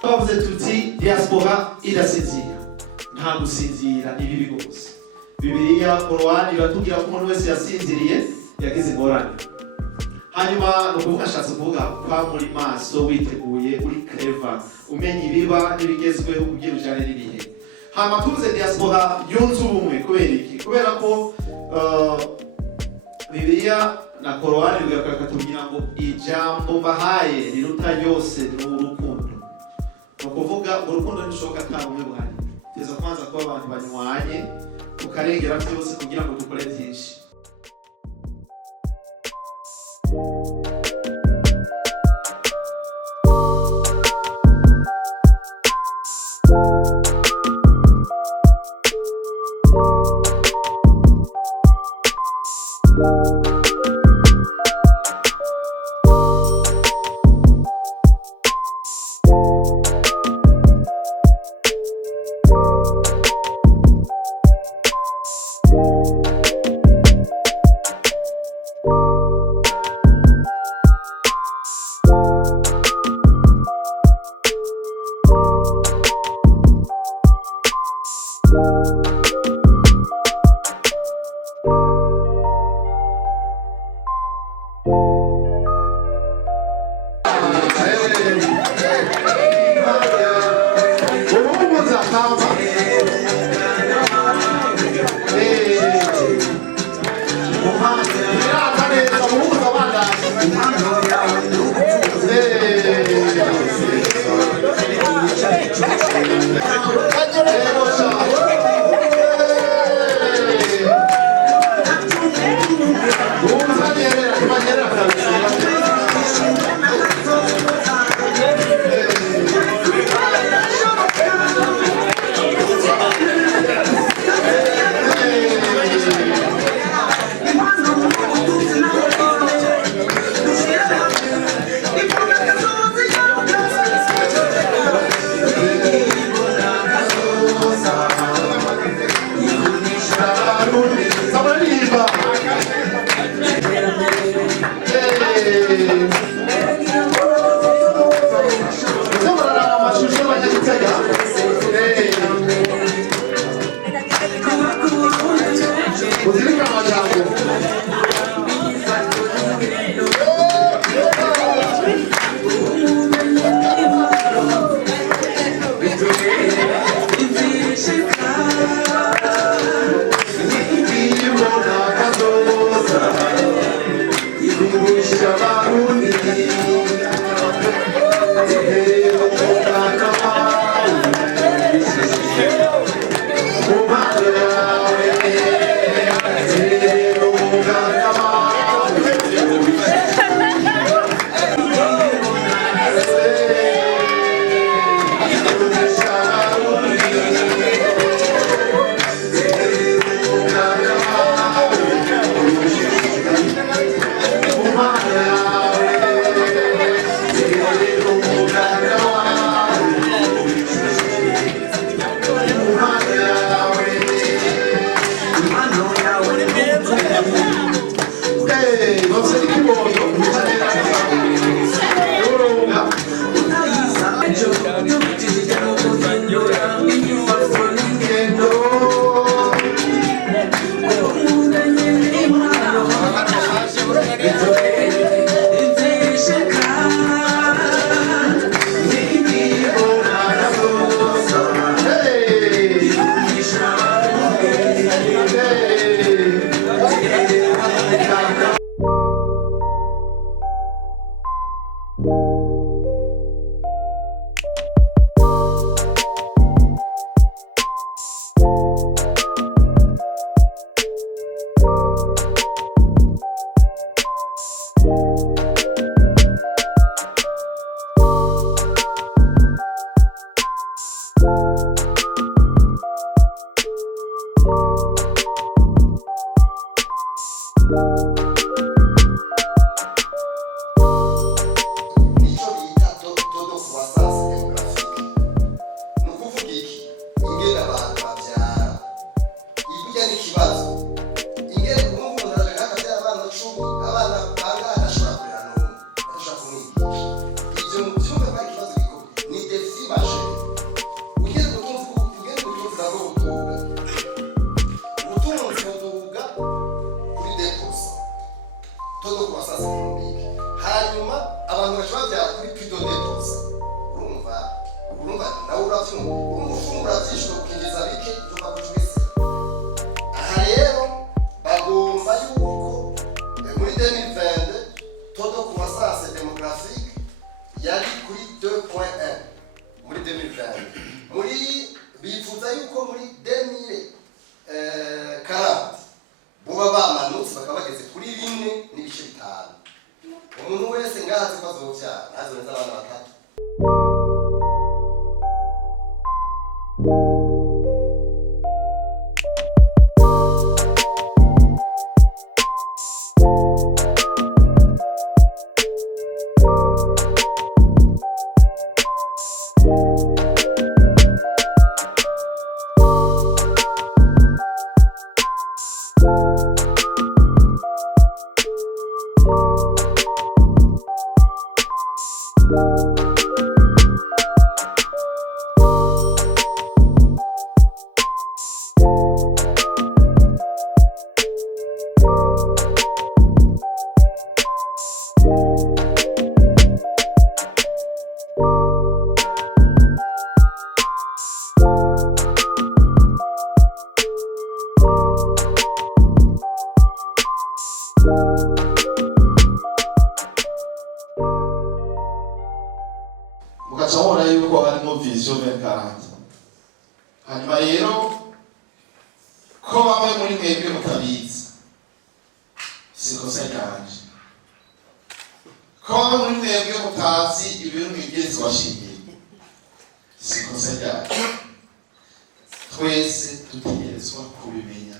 twavuze tuti diaspora idasinzira. Nta gusinzira ni bibi gose. Bibiliya Korowani iratubwira ko umuntu wese yasinziriye yagize ingorane. Hanyuma no kuvuga ashatse kuvuga kwa muri maso witeguye uri clever umenya ibiba n'ibigezweho kugira ujane n'ibihe. Hama tuvuze diaspora yunze ubumwe kubera iki? Kubera ko Bibiliya na Korowani bigatubwira ngo ijambo mbahaye riruta yose ni urukundo. No kuvuga urukundo ntishoboka nta bumwe buhari. Teza kwanza kuba abantu banywanye tukarengera byose kugira ngo dukore byinshi. nawe ufungura byinshi ukinjiza bike tuva kucubise. Aha rero bagomba yuko muri 2020 todo croissance démographique yari kuri 2.1 muri 2020. Muri bifuza yuko muri 2040 buba bamanutse bakaba bageze kuri 4.5. Umuntu wese ngazi ko azovyara azoneza abana batatu. mukacabona yuko harimo vision 2040. Hanyuma rero ko bamwe muri mwebwe mutabizi sikosa cyanje, ko bamwe muri mwebwe mutazi ibintu bigeze washingiye sikosa cyanje. Twese dutegerezwa kubimenya.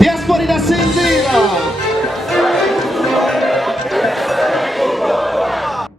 Diaspora irasinzira.